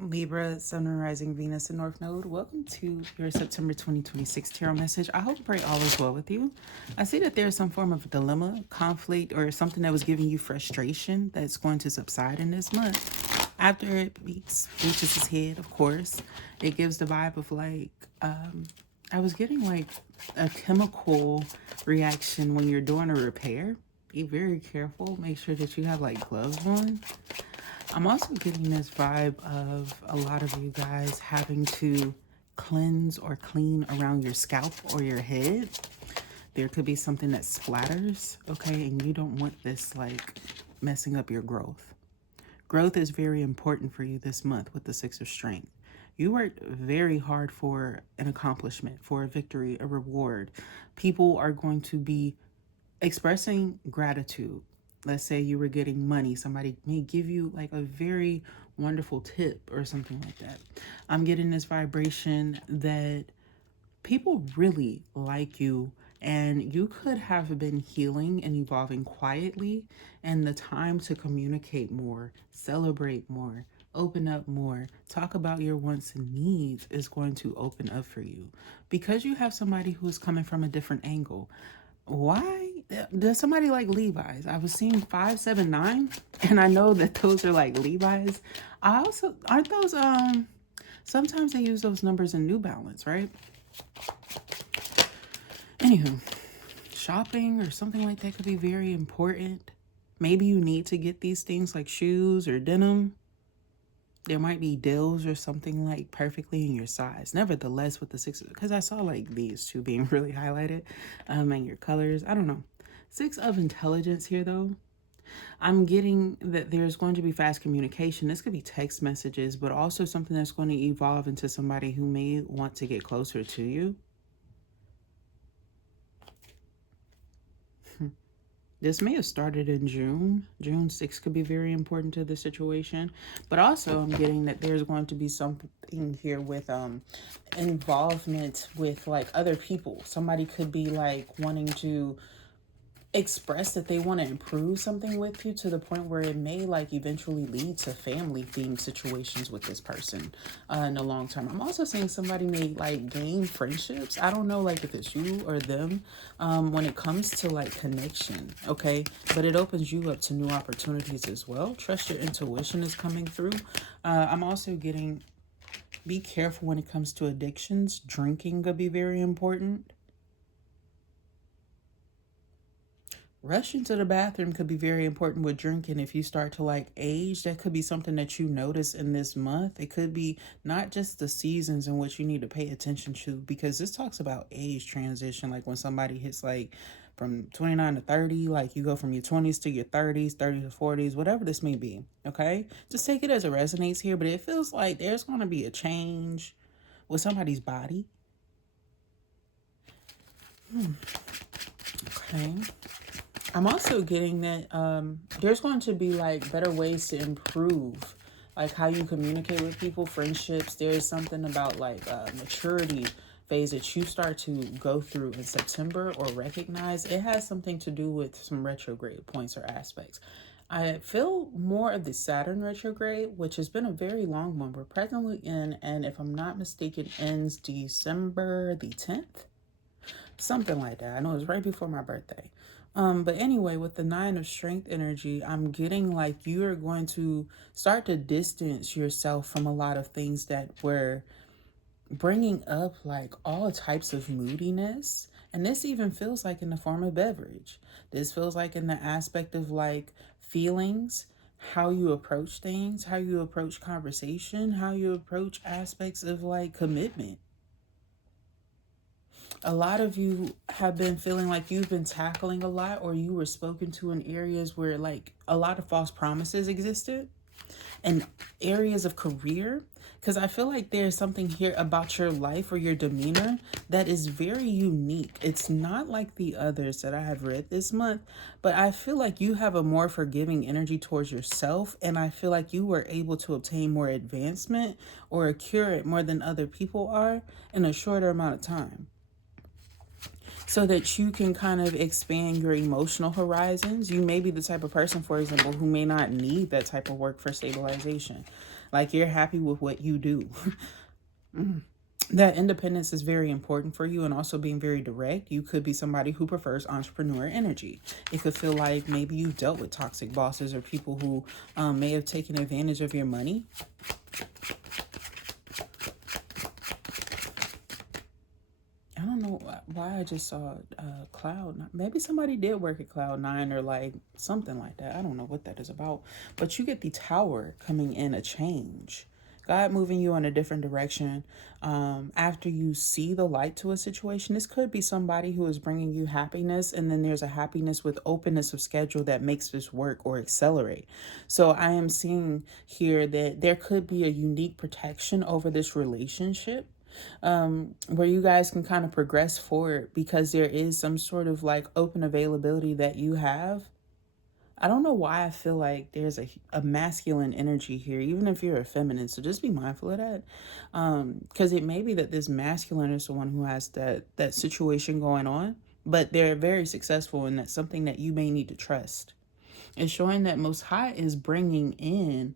Libra, Sun and Rising Venus and North Node. Welcome to your September 2026 tarot message. I hope and pray all is well with you. I see that there's some form of dilemma, conflict, or something that was giving you frustration that's going to subside in this month. After it reaches its head, of course, it gives the vibe of like, I was getting like a chemical reaction when you're doing a repair. Be very careful. Make sure that you have like gloves on. I'm also getting this vibe of a lot of you guys having to cleanse or clean around your scalp or your head. There could be something that splatters, okay? And you don't want this like messing up your growth. Growth is very important for you this month with the Six of Strength. You worked very hard for an accomplishment, for a victory, a reward. People are going to be expressing gratitude. Let's say you were getting money. Somebody may give you like a very wonderful tip or something like that. I'm getting this vibration that people really like you, and you could have been healing and evolving quietly, and the time to communicate more, celebrate more, open up more, talk about your wants and needs is going to open up for you because you have somebody who's coming from a different angle. Why does somebody like Levi's? I was seeing 579, and I know that those are like Levi's. I also aren't those sometimes they use those numbers in New Balance, right? Anywho, shopping or something like that could be very important. Maybe you need to get these things like shoes or denim. There might be deals or something like perfectly in your size. Nevertheless, with the six, because I saw like these two being really highlighted, and your colors. I don't know. Six of intelligence here though. I'm getting that there's going to be fast communication. This could be text messages, but also something that's going to evolve into somebody who may want to get closer to you. This may have started in June. June 6th could be very important to the situation. But also I'm getting that there's going to be something here with involvement with like other people. Somebody could be like wanting to express that they want to improve something with you to the point where it may like eventually lead to family themed situations with this person in the long term. I'm also seeing somebody may like gain friendships. I don't know like if it's you or them when it comes to like connection, okay? But it opens you up to new opportunities as well. Trust your intuition is coming through. I'm also getting, be careful when it comes to addictions. Drinking could be very important. Rushing to the bathroom could be very important with drinking. If you start to like age, that could be something that you notice in this month. It could be not just the seasons in which you need to pay attention to, because this talks about age transition. Like when somebody hits like from 29 to 30, like you go from your 20s to your 30s, 30s to 40s, whatever this may be, okay? Just take it as it resonates here, but it feels like there's going to be a change with somebody's body. Okay. I'm also getting that there's going to be like better ways to improve like how you communicate with people, friendships. There's something about like maturity phase that you start to go through in September or recognize. It has something to do with some retrograde points or aspects. I feel more of the Saturn retrograde, which has been a very long one. We're presently in, and if I'm not mistaken, ends December the 10th. Something like that. I know it's right before my birthday. But anyway, with the Nine of Strength energy, I'm getting like you are going to start to distance yourself from a lot of things that were bringing up like all types of moodiness. And this even feels like in the form of beverage. This feels like in the aspect of like feelings, how you approach things, how you approach conversation, how you approach aspects of like commitment. A lot of you have been feeling like you've been tackling a lot, or you were spoken to in areas where like a lot of false promises existed, and areas of career. Because I feel like there's something here about your life or your demeanor that is very unique. It's not like the others that I have read this month, but I feel like you have a more forgiving energy towards yourself. And I feel like you were able to obtain more advancement or accrue it more than other people are in a shorter amount of time, so that you can kind of expand your emotional horizons. You may be the type of person, for example, who may not need that type of work for stabilization. Like you're happy with what you do. That independence is very important for you, and also being very direct. You could be somebody who prefers entrepreneur energy. It could feel like maybe you've dealt with toxic bosses or people who may have taken advantage of your money. I don't know why I just saw Cloud9. Maybe somebody did work at Cloud9 or like something like that. I don't know what that is about. But you get the Tower coming in a change. God moving you in a different direction. After you see the light to a situation, this could be somebody who is bringing you happiness, and then there's a happiness with openness of schedule that makes this work or accelerate. So I am seeing here that there could be a unique protection over this relationship, where you guys can kind of progress forward because there is some sort of like open availability that you have. I don't know why I feel like there's a masculine energy here, even if you're a feminine. So just be mindful of that. Because it may be that this masculine is the one who has that situation going on, but they're very successful, and that's something that you may need to trust. It's showing that Most High is bringing in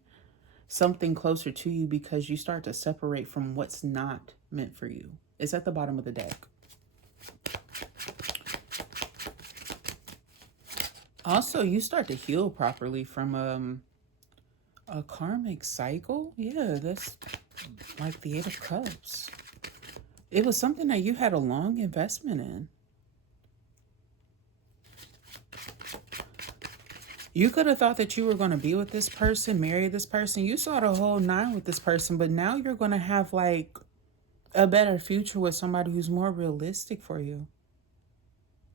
something closer to you because you start to separate from what's not meant for you. It's at the bottom of the deck. Also, you start to heal properly from a karmic cycle. Yeah, that's like the Eight of Cups. It was something that you had a long investment in. You could have thought that you were going to be with this person, marry this person. You saw the whole nine with this person, but now you're going to have like a better future with somebody who's more realistic for you.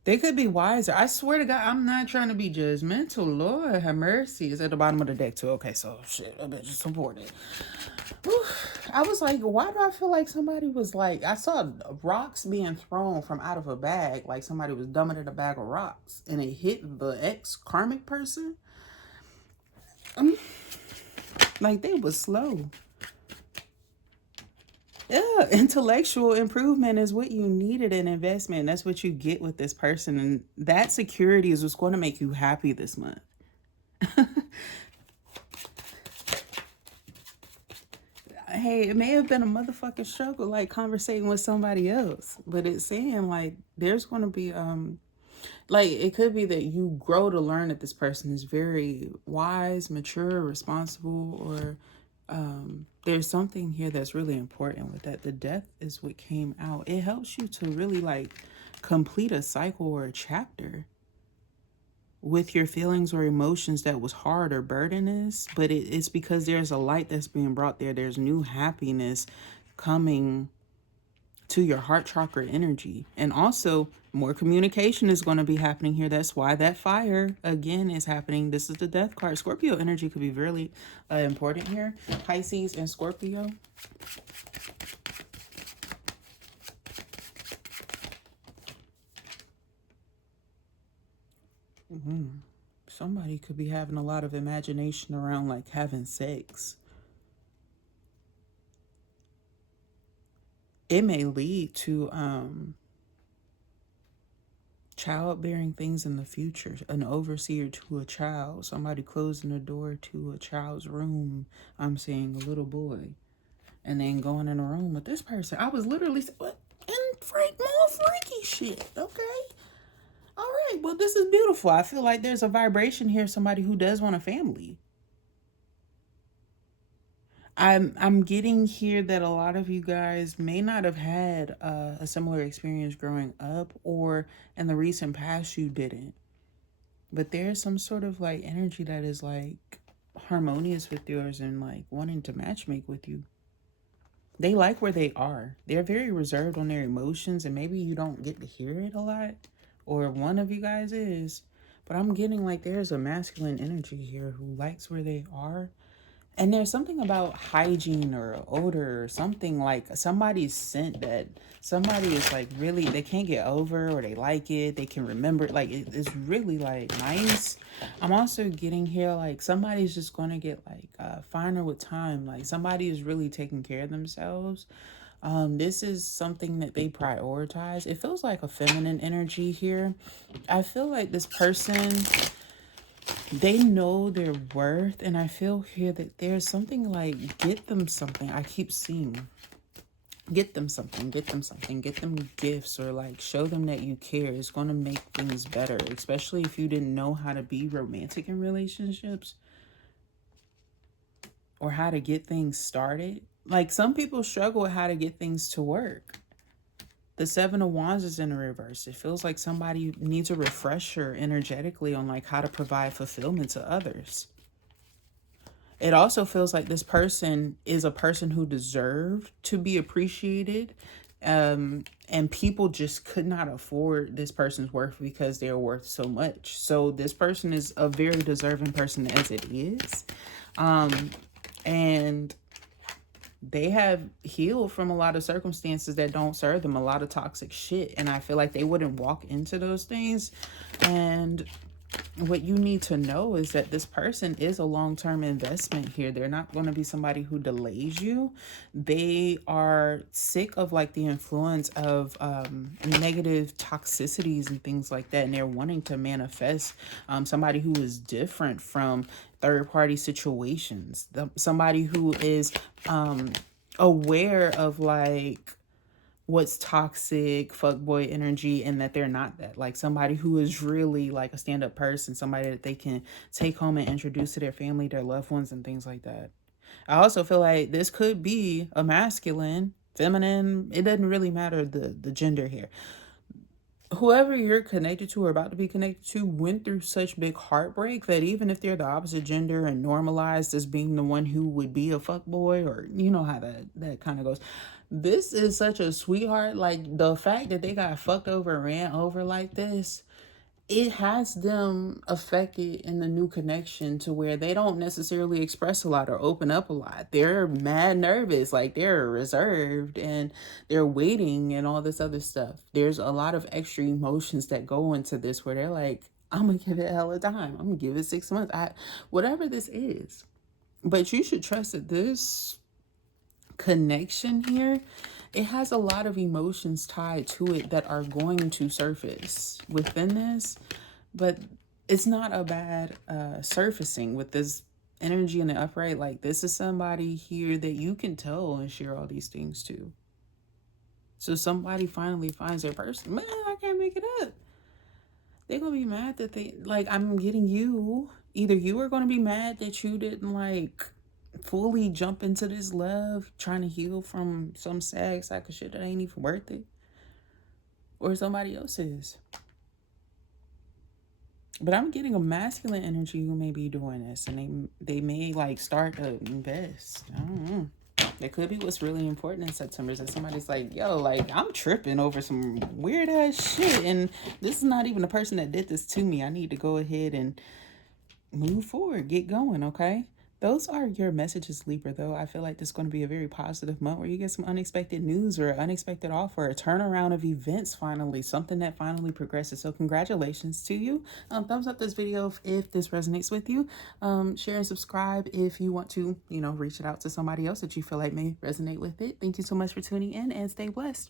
They could be wiser. I swear to God, I'm not trying to be judgmental. Lord have mercy. It's at the bottom of the deck too. Okay, so shit, I bet you support it. Whew. I was like, why do I feel like somebody was like, I saw rocks being thrown from out of a bag, like somebody was dumping in a bag of rocks, and it hit the ex-karmic person. Like they was slow. Yeah, intellectual improvement is what you needed in investment. That's what you get with this person. And that security is what's going to make you happy this month. Hey, it may have been a motherfucking struggle, like conversating with somebody else, but it's saying like there's going to be like it could be that you grow to learn that this person is very wise, mature, responsible, or there's something here that's really important with that. The death is what came out. It helps you to really like complete a cycle or a chapter with your feelings or emotions that was hard or burdenous, but it's because there's a light that's being brought there. There's new happiness coming to your heart chakra energy. And also more communication is going to be happening here. That's why that fire again is happening. This is the death card. Scorpio energy could be really important here. Pisces and Scorpio. Somebody could be having a lot of imagination around like having sex. It may lead to childbearing things in the future. An overseer to a child. Somebody closing the door to a child's room. I'm seeing a little boy. And then going in a room with this person. I was literally, what? And more freaky shit. Okay. All right. Well, this is beautiful. I feel like there's a vibration here. Somebody who does want a family. I'm getting here that a lot of you guys may not have had a similar experience growing up, or in the recent past you didn't. But there's some sort of like energy that is like harmonious with yours and like wanting to matchmake with you. They like where they are. They're very reserved on their emotions, and maybe you don't get to hear it a lot, or one of you guys is. But I'm getting like there's a masculine energy here who likes where they are. And there's something about hygiene or odor or something, like somebody's scent that somebody is like really, they can't get over, or they like it. They can remember, like it's really like nice. I'm also getting here like somebody's just going to get like finer with time. Like somebody is really taking care of themselves. This is something that they prioritize. It feels like a feminine energy here. I feel like this person They know their worth, and I feel here that there's something like, get them something. I keep seeing, get them something, get them something, get them gifts, or like show them that you care. It's going to make things better, especially if you didn't know how to be romantic in relationships or how to get things started. Like, some people struggle with how to get things to work. The Seven of Wands is in the reverse. It feels like somebody needs a refresher energetically on like how to provide fulfillment to others. It also feels like this person is a person who deserved to be appreciated. And people just could not afford this person's worth because they're worth so much. So this person is a very deserving person as it is. And they have healed from a lot of circumstances that don't serve them, a lot of toxic shit. And I feel like they wouldn't walk into those things. And what you need to know is that this person is a long-term investment here. They're not going to be somebody who delays you. They are sick of like the influence of negative toxicities and things like that. And they're wanting to manifest somebody who is different from third-party situations. Somebody who is aware of like what's toxic fuckboy energy, and that they're not that. Like somebody who is really like a stand-up person, somebody that they can take home and introduce to their family, their loved ones, and things like that. I also feel like this could be a masculine, feminine, it doesn't really matter the gender here. Whoever you're connected to or about to be connected to went through such big heartbreak that even if they're the opposite gender and normalized as being the one who would be a fuckboy, or you know how that kind of goes, this is such a sweetheart. Like the fact that they got fucked over, ran over like this, it has them affected in the new connection to where they don't necessarily express a lot or open up a lot. They're mad nervous, like they're reserved and they're waiting and all this other stuff. There's a lot of extra emotions that go into this where they're like, I'm gonna give it hella time. I'm gonna give it 6 months. Whatever this is. But you should trust that this connection here, it has a lot of emotions tied to it that are going to surface within this, but it's not a bad surfacing with this energy in the upright. Like this is somebody here that you can tell and share all these things to. So somebody finally finds their person. Man, I can't make it up. They're gonna be mad that they, like, I'm getting you, either you are gonna be mad that you didn't like fully jump into this love trying to heal from some sad sack of shit that ain't even worth it, or somebody else is. But I'm getting a masculine energy who may be doing this, and they may like start to invest. I don't know. That could be what's really important in September, is that somebody's like, yo, like I'm tripping over some weird ass shit, and this is not even the person that did this to me. I need to go ahead and move forward, get going, okay? Those are your messages, Libra, though. I feel like this is going to be a very positive month where you get some unexpected news or unexpected offer, a turnaround of events finally, something that finally progresses. So congratulations to you. Thumbs up this video if this resonates with you. Share and subscribe if you want to, reach it out to somebody else that you feel like may resonate with it. Thank you so much for tuning in and stay blessed.